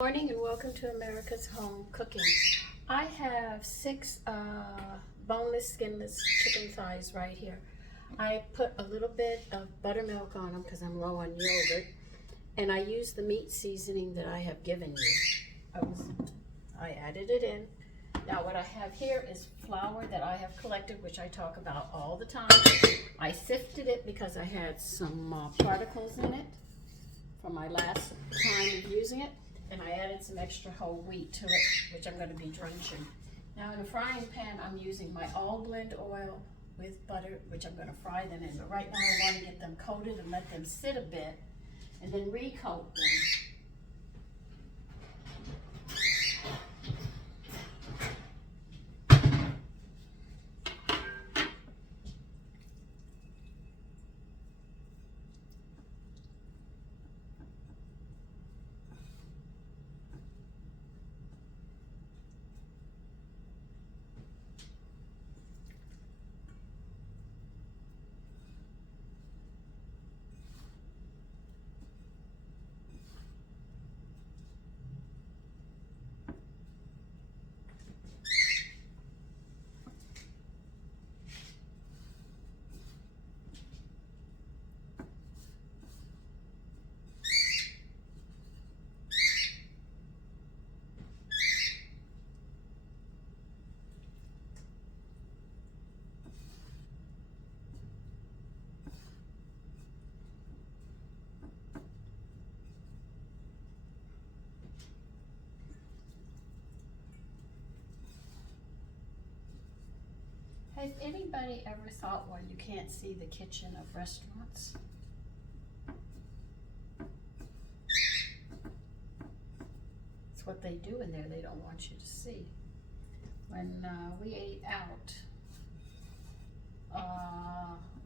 Morning and welcome to America's Home Cooking. I have 6 boneless, skinless chicken thighs right here. I put a little bit of buttermilk on them because I'm low on yogurt, and I used the meat seasoning that I have given you. I added it in. Now what I have here is flour that I have collected, which I talk about all the time. I sifted it because I had some particles in it from my last time of using it. And I added some extra whole wheat to it, which I'm going to be drenching. Now in a frying pan, I'm using my all blend oil with butter, which I'm going to fry them in. But right now I want to get them coated and let them sit a bit, and then recoat them. Has anybody ever thought, well, you can't see the kitchen of restaurants? It's what they do in there they don't want you to see. When we ate out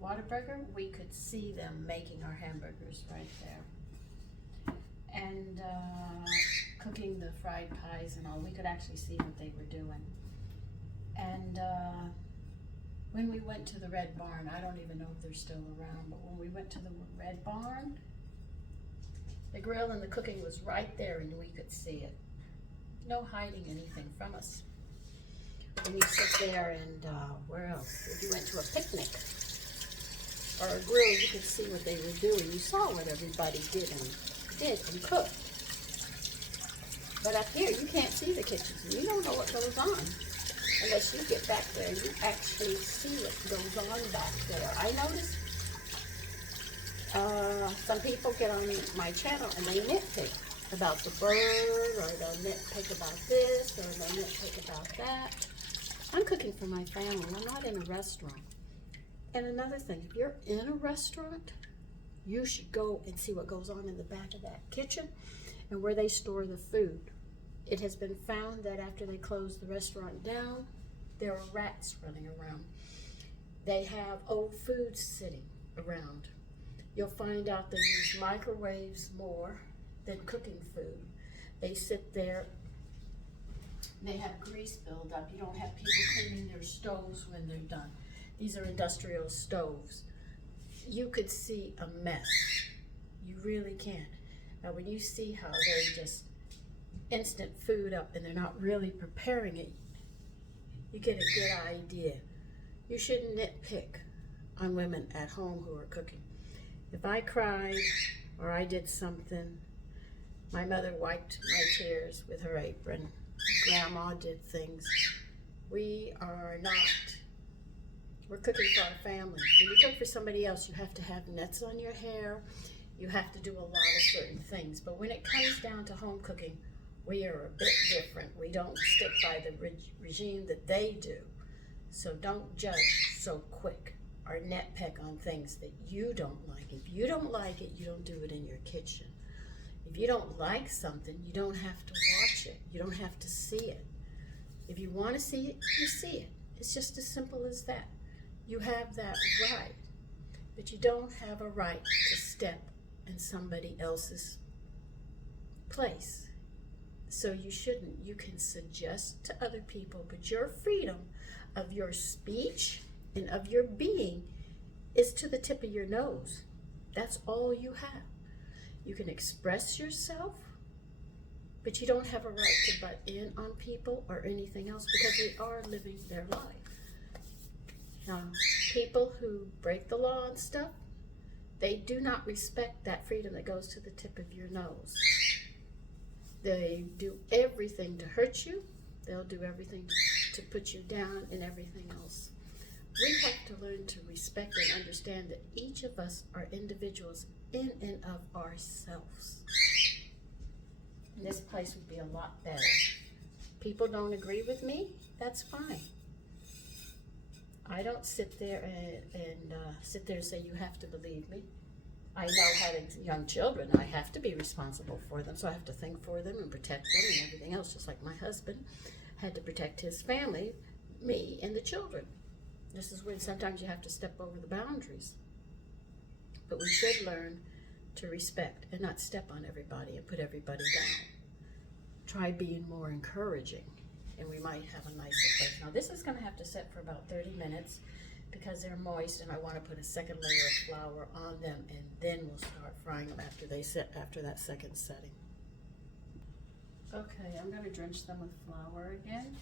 Whataburger, we could see them making our hamburgers right there. And cooking the fried pies and all, we could actually see what they were doing. And when we went to the Red Barn, I don't even know if they're still around, but when we went to the Red Barn, the grill and the cooking was right there and we could see it. No hiding anything from us. When you sit there and, where else? If you went to a picnic or a grill, you could see what they were doing. You saw what everybody did and cooked. But up here, you can't see the kitchens and you don't know what goes on. Unless you get back there and you actually see what goes on back there. I noticed some people get on my channel and they nitpick about the bird, or they'll nitpick about this, or they'll nitpick about that. I'm cooking for my family. I'm not in a restaurant. And another thing, if you're in a restaurant, you should go and see what goes on in the back of that kitchen and where they store the food. It has been found that after they close the restaurant down, there are rats running around. They have old foods sitting around. You'll find out they use microwaves more than cooking food. They sit there, they have grease buildup. You don't have people cleaning their stoves when they're done. These are industrial stoves. You could see a mess. You really can. Now when you see how they just instant food up and they're not really preparing it, you get a good idea. You shouldn't nitpick on women at home who are cooking. If I cried or I did something, my mother wiped my tears with her apron. Grandma did things. We're cooking for our family. When you cook for somebody else, you have to have nets on your hair. You have to do a lot of certain things. But when it comes down to home cooking, we are a bit different. We don't stick by the regime that they do. So don't judge so quick or nitpick on things that you don't like. If you don't like it, you don't do it in your kitchen. If you don't like something, you don't have to watch it. You don't have to see it. If you want to see it, you see it. It's just as simple as that. You have that right, but you don't have a right to step in somebody else's place. So you shouldn't. You can suggest to other people, but your freedom of your speech and of your being is to the tip of your nose. That's all you have. You can express yourself, But you don't have a right to butt in on people or anything else because they are living their life. People who break the law and stuff, they do not respect that freedom that goes to the tip of your nose. They do everything to hurt you. They'll do everything to put you down and everything else. We have to learn to respect and understand that each of us are individuals in and of ourselves. And this place would be a lot better. People don't agree with me, that's fine. I don't sit there and say you have to believe me. I know having young children, I have to be responsible for them, so I have to think for them and protect them and everything else, just like my husband had to protect his family, me, and the children. This is when sometimes you have to step over the boundaries. But we should learn to respect and not step on everybody and put everybody down. Try being more encouraging, and we might have a nicer place. Now this is going to have to sit for about 30 minutes because they're moist, and I want to put a second layer of flour on them, and then we'll start frying them after they sit, after that second setting. Okay, I'm going to drench them with flour again.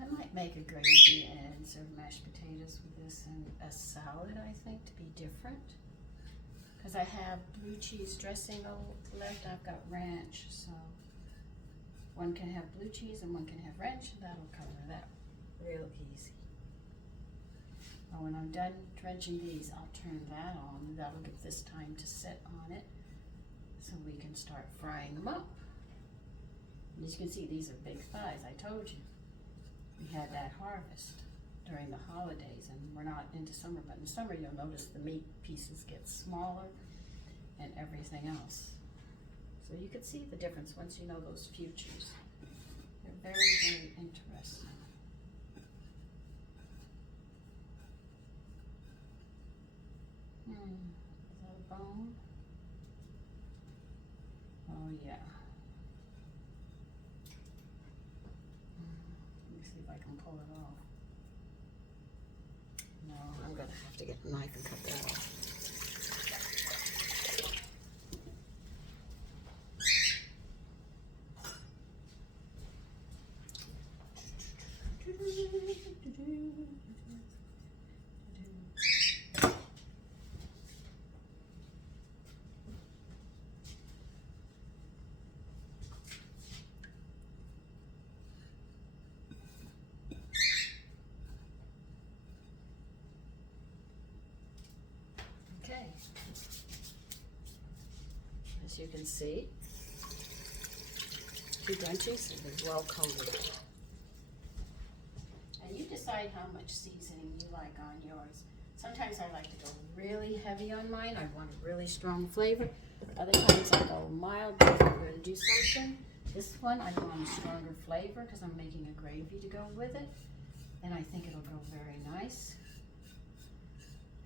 I might make a gravy and serve mashed potatoes with this and a salad, I think, to be different. Because I have blue cheese dressing left. I've got ranch, so one can have blue cheese and one can have ranch, and that'll cover that real easy. Now when I'm done drenching these, I'll turn that on, and that'll give this time to sit on it so we can start frying them up. And as you can see, these are big thighs, I told you. We had that harvest during the holidays, and we're not into summer, but in summer you'll notice the meat pieces get smaller and everything else. So you can see the difference once you know those futures. They're very, very interesting. Is that a bone? Oh yeah. Let me see if I can pull it off. No, I'm gonna have to get a knife and cut that off. Okay, as you can see, two drenchings and they're well coated. And you decide how much seasoning you like on yours. Sometimes I like to go really heavy on mine. I want a really strong flavor. Other times I go mild because I'm going to do something. This one I want a stronger flavor because I'm making a gravy to go with it. And I think it'll go very nice.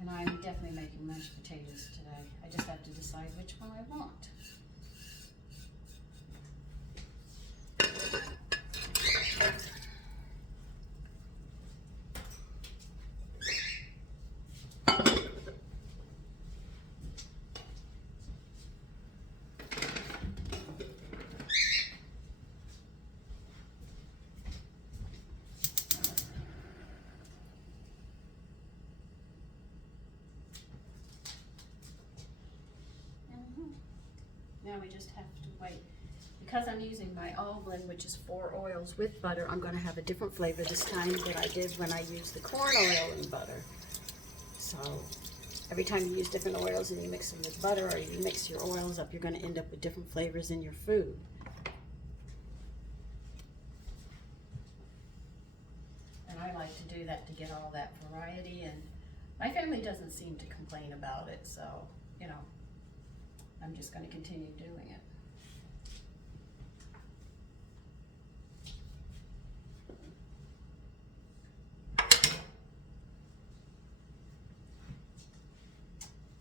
And I'm definitely making mashed potatoes today. I just have to decide which one I want. Now we just have to wait. Because I'm using my all-blend, which is 4 oils with butter, I'm going to have a different flavor this time than I did when I used the corn oil and butter. So every time you use different oils and you mix them with butter or you mix your oils up, you're going to end up with different flavors in your food. And I like to do that to get all that variety, and my family doesn't seem to complain about it, so, you know, I'm just going to continue doing it.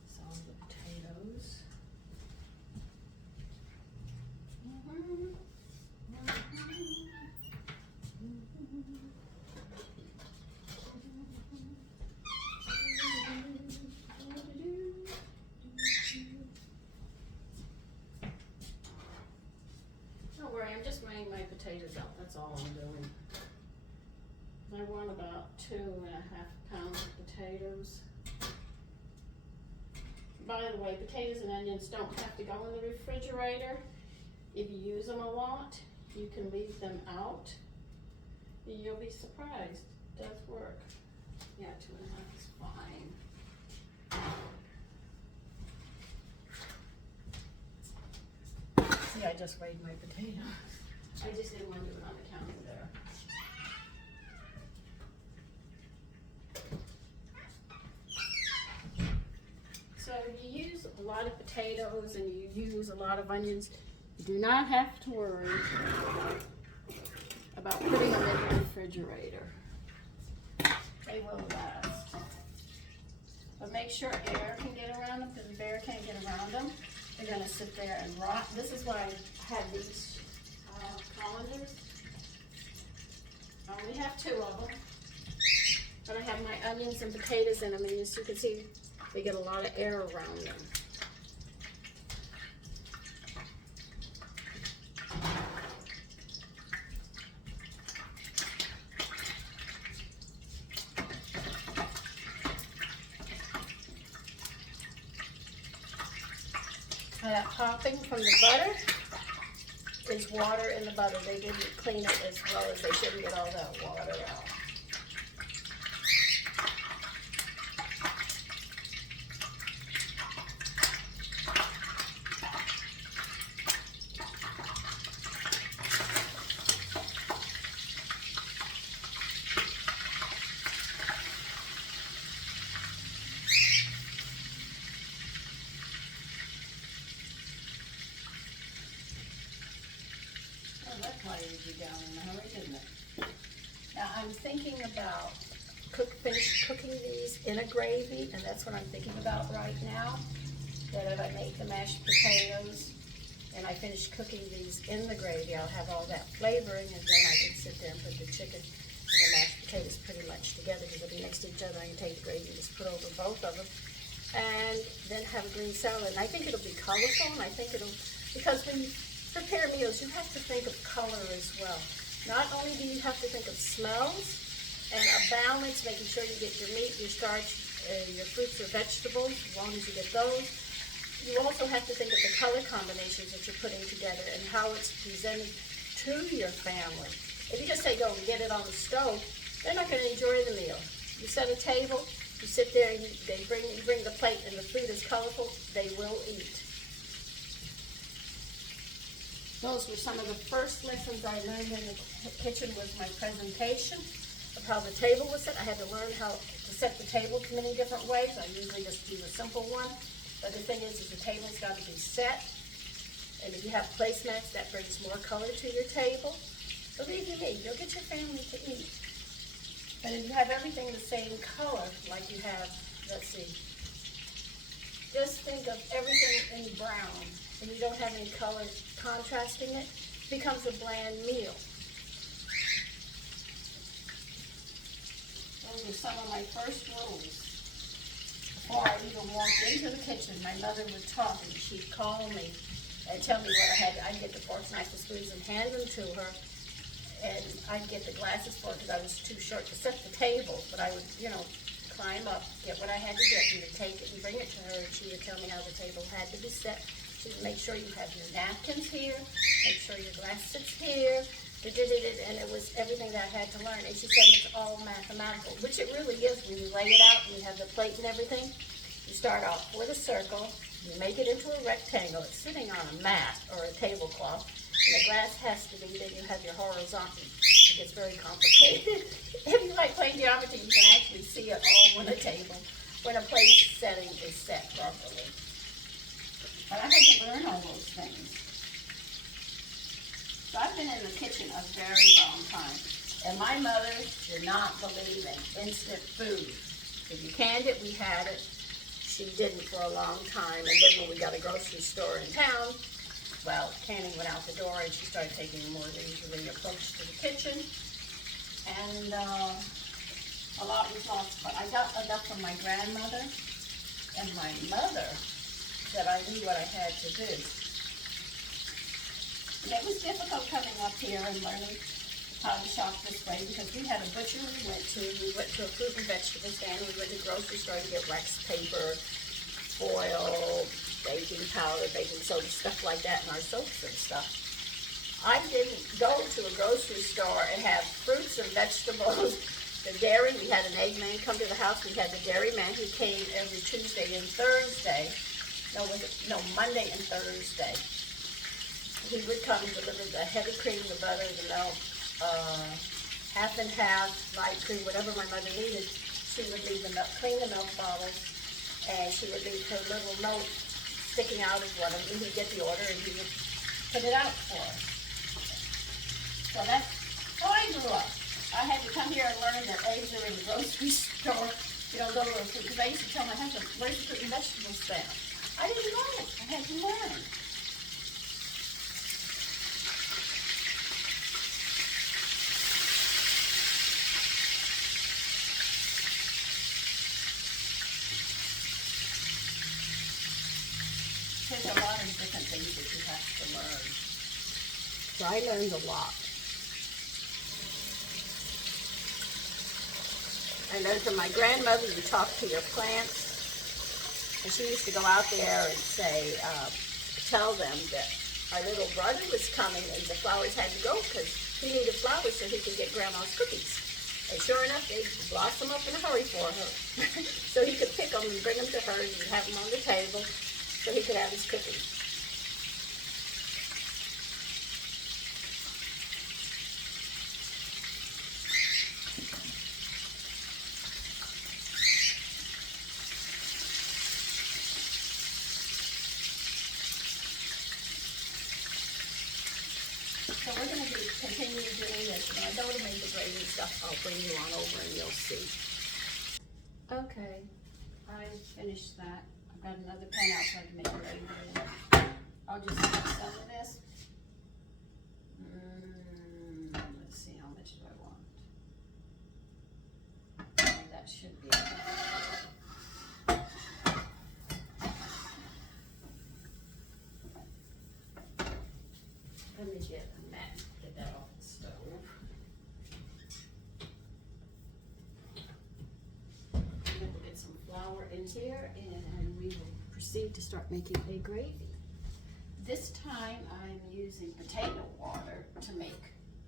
So the potatoes. don't worry, I'm just weighing my potatoes out, that's all I'm doing. I want about 2.5 pounds of potatoes. By the way, potatoes and onions don't have to go in the refrigerator. If you use them a lot, you can leave them out. You'll be surprised, it does work. Yeah, 2.5 is fine. See, I just weighed my potatoes. I just didn't want to do it on the counter there. So you use a lot of potatoes and you use a lot of onions. You do not have to worry about putting them in the refrigerator. They will last. But make sure air can get around them, because if air can't get around them, they're gonna sit there and rot. This is why I have these colanders. I only have 2 of them. But I have my onions and potatoes in them, and as you can see, they get a lot of air around them. That popping from the butter is water in the butter. They didn't clean it as well as they should and get all that water out. You down in a hurry, didn't it? Now I'm thinking about cooking these in a gravy, and that's what I'm thinking about right now. That if I make the mashed potatoes and I finish cooking these in the gravy, I'll have all that flavoring, and then I can sit there and put the chicken and the mashed potatoes pretty much together, because they'll be next to each other. I can take the gravy and just put over both of them, and then have a green salad. And I think it'll be colorful, and I think it'll, because when you prepare meals, you have to think of color as well. Not only do you have to think of smells and a balance, making sure you get your meat, your starch, your fruits or vegetables, as long as you get those. You also have to think of the color combinations that you're putting together and how it's presented to your family. If you just say go and get it on the stove, they're not going to enjoy the meal. You set a table, you sit there and you bring the plate and the food is colorful, they will eat. Those were some of the first lessons I learned in the kitchen, was my presentation of how the table was set. I had to learn how to set the table in many different ways. I usually just do a simple one. But the thing is the table's got to be set. And if you have placemats, that brings more color to your table. Believe you me, you'll get your family to eat. But if you have everything the same color, like you have, let's see, just think of everything in brown, and you don't have any color contrasting it, it becomes a bland meal. Those are some of my first rules. Before I even walked into the kitchen, my mother would talk, and she'd call me and tell me what I had. I'd get the forks, knives, and spoons and hand them to her, and I'd get the glasses for her because I was too short to set the table, but I would, climb up, get what I had to get, and then take it and bring it to her, and she would tell me how the table had to be set. She would make sure you have your napkins here, make sure your glass sits here, and it was everything that I had to learn. And she said it's all mathematical, which it really is when you lay it out and you have the plate and everything. You start off with a circle, you make it into a rectangle. It's sitting on a mat or a tablecloth, and the glass has to be, then you have your horizontal. It gets very complicated. If you like playing geometry, you can actually see it all on the table when a plate setting is set properly. But I had to learn all those things. So I've been in the kitchen a very long time. And my mother did not believe in instant food. If you canned it, we had it. She didn't for a long time. And then when we got a grocery store in town, well, canning went out the door, and she started taking a more leisurely approach to the kitchen. And a lot was lost. But I got enough from my grandmother and my mother that I knew what I had to do. And it was difficult coming up here and learning how to shop this way because we had a butcher we went to a fruit and vegetable stand, we went to the grocery store to get wax paper, foil, baking powder, baking soda, stuff like that, and our soaps and stuff. I didn't go to a grocery store and have fruits and vegetables. The dairy, we had an egg man come to the house. We had the dairy man who came every Tuesday and Thursday. No, Monday and Thursday. He would come and deliver the heavy cream, the butter, the milk, half and half, light cream, whatever my mother needed. She would leave the milk, clean the milk bottles, and she would leave her little note sticking out of one of them. He'd get the order and he would put it out for us. So that's how I grew up. I had to come here and learn that eggs are in the grocery store. You don't go to a food, because I used to tell my husband, where's the fruit and vegetables stand? I didn't know it. I had to learn. There's a lot of different things that you have to learn. So I learned a lot. I learned from my grandmother to talk to your plants. And she used to go out there and say, tell them that our little brother was coming and the flowers had to go because he needed flowers so he could get grandma's cookies. And sure enough, they blossom up in a hurry for her. So he could pick them and bring them to her and have them on the table so he could have his cookies. So we're going to continue doing this. When I go to make the gravy stuff, I'll bring you on over and you'll see. Okay, I finished that. I've got another pan out so I can make gravy. I'll just add some of this. Let's see, how much do I want? That should be enough. Let me get a mat, get that off the stove. I'm going to get some flour in here and we will proceed to start making a gravy. This time I'm using potato water to make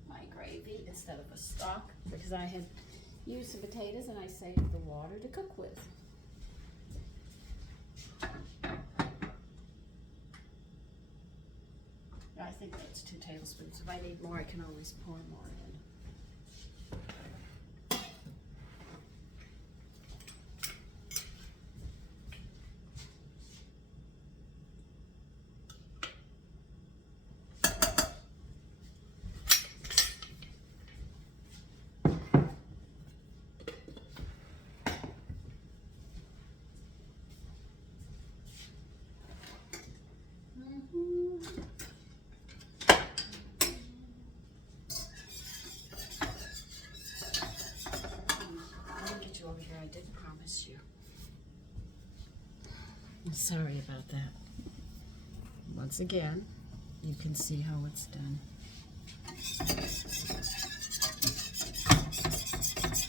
my gravy instead of a stock because I had used some potatoes and I saved the water to cook with. I think that's 2 tablespoons. If I need more, I can always pour more in. Over here, I did promise you. I'm sorry about that. Once again, you can see how it's done.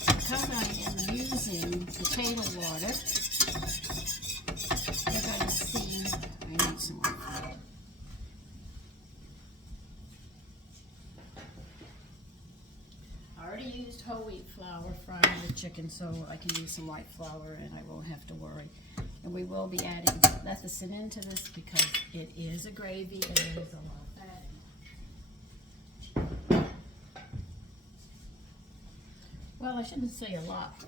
Because I am using potato water, you're going to see I need some more flour. I already used whole wheat flour frying the chicken, so I can use some white flour and I won't have to worry. And we will be adding lecithin into this because it is a gravy and it is a lot of fatty. Well, I shouldn't say a lot,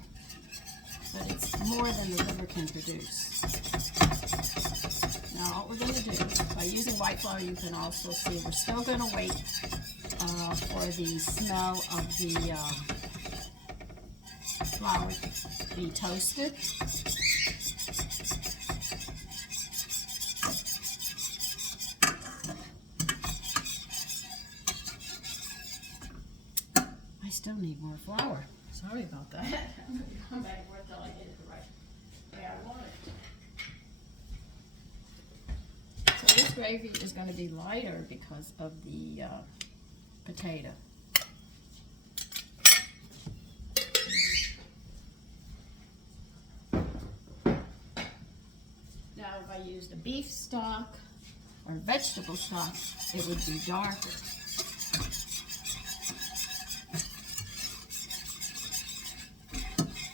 but it's more than the liver can produce. Now, what we're going to do, by using white flour, you can also see we're still going to wait for the smell of the flour to be toasted. I still need more flour. Sorry about that. I'm going to come back and work till I get it the right way I want it. So this gravy is going to be lighter because of the potato. Now, if I used a beef stock or vegetable stock, it would be darker.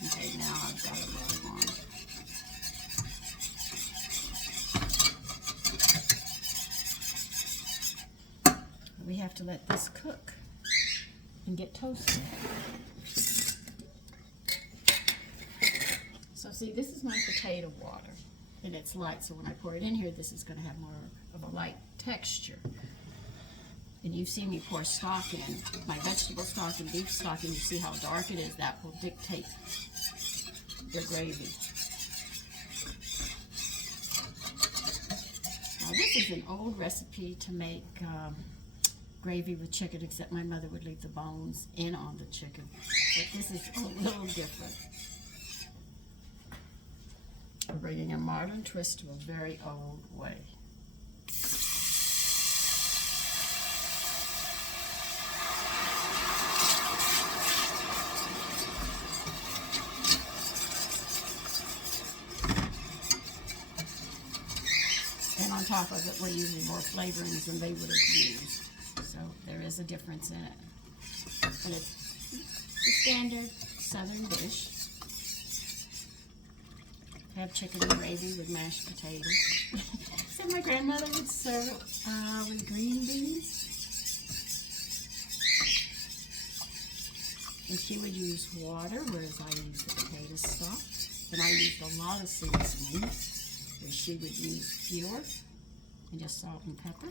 Okay, now I've got it where I want it. We have to let this cook and get toasted. So see, this is my potato water, and it's light, so when I pour it in here, this is going to have more of a light texture. And you've seen me pour stock in, my vegetable stock and beef stock, and you see how dark it is. That will dictate the gravy. Now this is an old recipe to make gravy with chicken, except my mother would leave the bones in on the chicken. But this is a little different. We're bringing a modern twist to a very old way. And on top of it, we're using more flavorings than they would have used. So there is a difference in it. But it's the standard Southern dish. Have chicken and gravy with mashed potatoes. So my grandmother would serve it with green beans. And she would use water, whereas I used the potato stock. And I used a lot of seasonings, where she would use fewer, and just salt and pepper.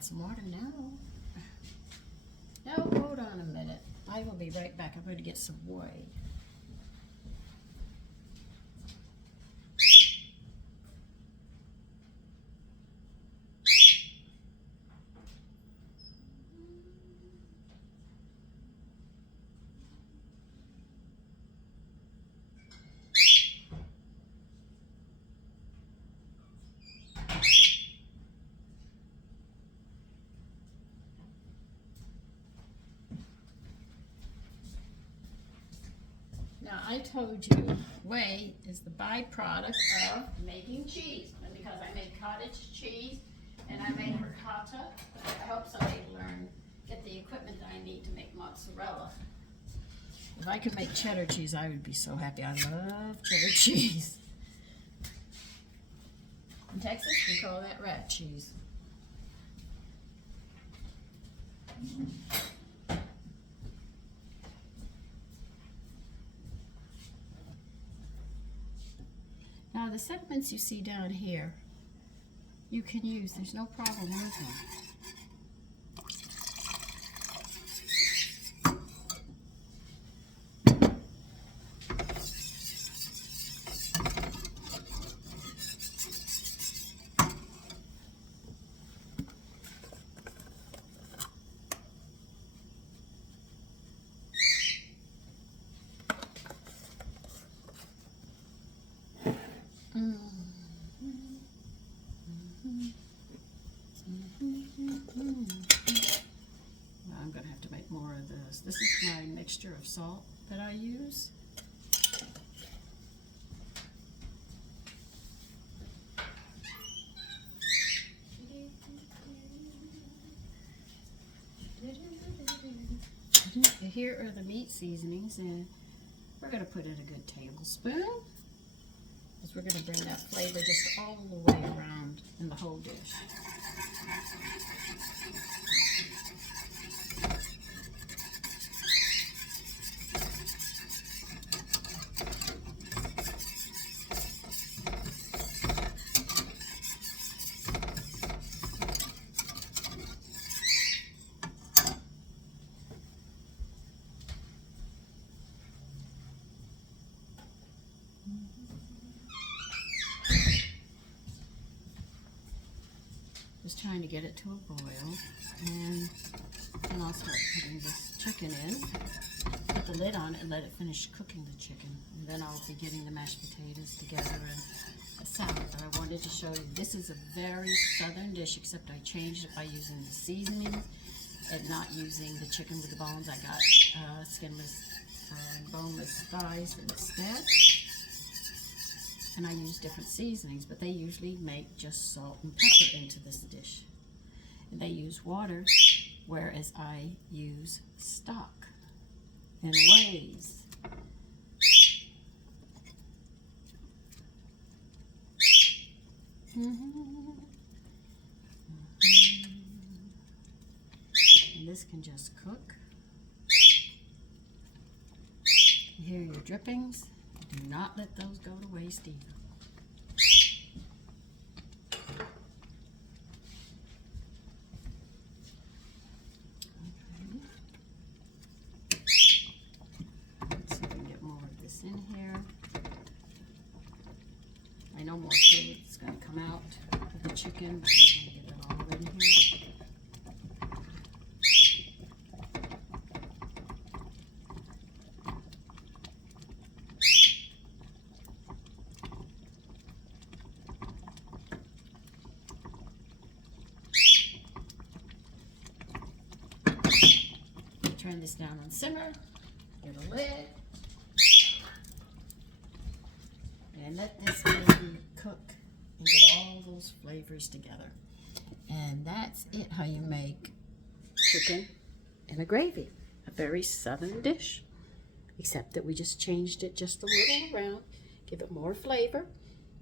Some water now. Now hold on a minute. I will be right back. I'm going to get some whey. Now, I told you whey is the byproduct of making cheese. And because I make cottage cheese and I make ricotta, I hope someday to get the equipment that I need to make mozzarella. If I could make cheddar cheese, I would be so happy. I love cheddar cheese. In Texas, we call that rat cheese. Now the sediments you see down here, you can use. There's no problem with them. I'm going to have to make more of this. This is my mixture of salt that I use. Here are the meat seasonings, and we're going to put in a good tablespoon, because we're going to bring that flavor just all the way around in the whole dish. just trying to get it to a boil, and then I'll start putting this chicken in. Put the lid on it and let it finish cooking the chicken. And then I'll be getting the mashed potatoes together and a salad. But I wanted to show you, this is a very southern dish, except I changed it by using the seasoning and not using the chicken with the bones. I got skinless, boneless thighs instead. And I use different seasonings, but they usually make just salt and pepper into this dish. And they use water, whereas I use stock and Lay's. And this can just cook. Here are your drippings. Do not let those go to waste either. Let's see if we can get more of this in here. I know more fluid is going to come out of the chicken, but I just want to get it all in here. Turn this down on simmer, get a lid, and let this baby cook and get all those flavors together. And that's it, how you make chicken in a gravy. A very southern dish, except that we just changed it just a little around, give it more flavor,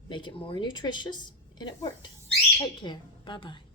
make it more nutritious, and it worked. Take care. Bye-bye.